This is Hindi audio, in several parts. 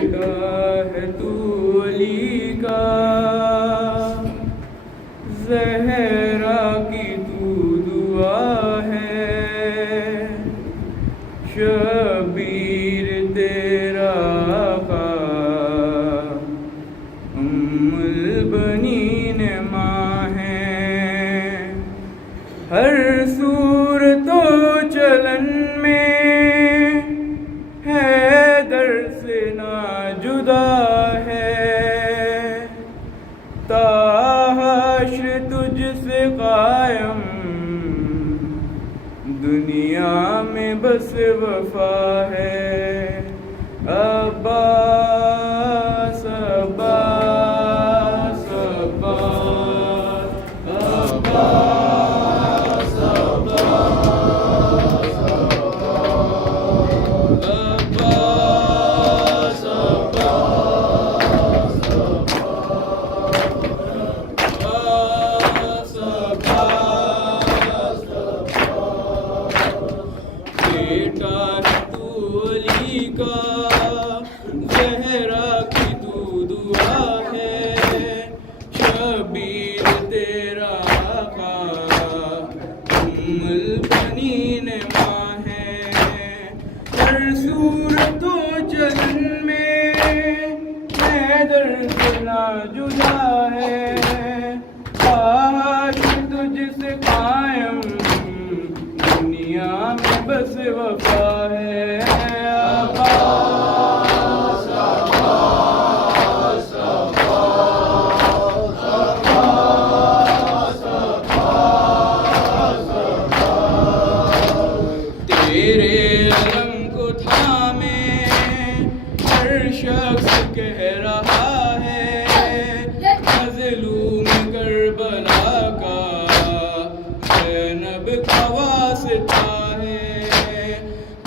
है तू अली का, ज़हरा की तू दुआ है, शबीर तेरा आका, उम्मुल बनीन माँ है। हर सूरतो चलन में हैदर से ना जुदा है, ताहश्र तुझसे कायम, दुनिया में बस वफा है। अब्बास अब्बास अब्बास अब्बास अब्बास अब्बास बेटा है तू अली का, ज़हरा की तू दुआ है, शबीर तेरा आका, उम्मुल बनीन माँ है। हर सूरतो चलन में हैदर से ना जुदा है, काश तुझसे कायम, दुनिया में बस वफा है। अब्बास अब्बास अब्बास अब्बास अब्बास अब्बास। तेरे अलम को थामे हर शख्स कह रहा है, मज़लूम करबला का ज़ैनब का वास्ता है।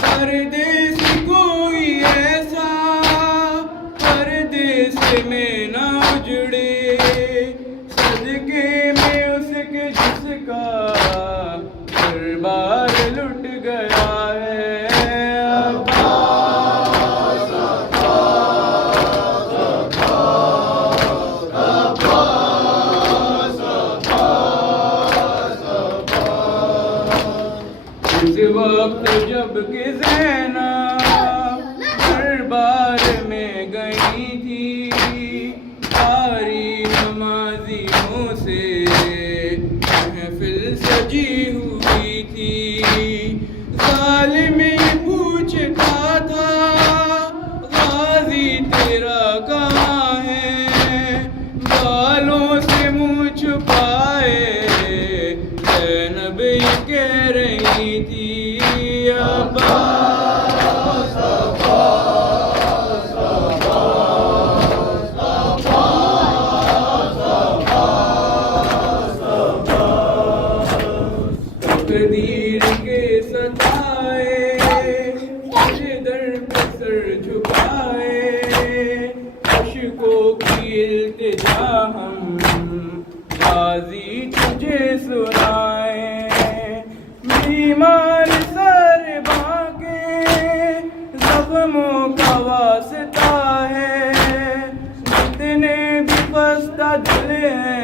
परदेस कोई ऐसा परदेस में ना उजड़े, सदके में उसके जिसका दरबार लुट गया है। अब्बास अब्बास अब्बास अब्बास अब्बास अब्बास। इस वक्त जब कि ज़ैनब दरबार में गई थी, सारी नमाजियों से महफिल सजी हुई थी। ज़ालिम ये पूछता था, गाज़ी तेरा कहाँ है, बालों से मुँह छुपाए ज़ैनब ये कह रही थी। अब्बास अब्बास अब्बास अब्बास अब्बास अब्बास। तकदीर के सताए तुझे दर पे सर झुकाए, अश्कों की इल्तिजा हम गाज़ी तुझे सुनाए। बीमार सर बाके ज़ख्मों का वास्ता है, जितने भी खस्ता दिल हैं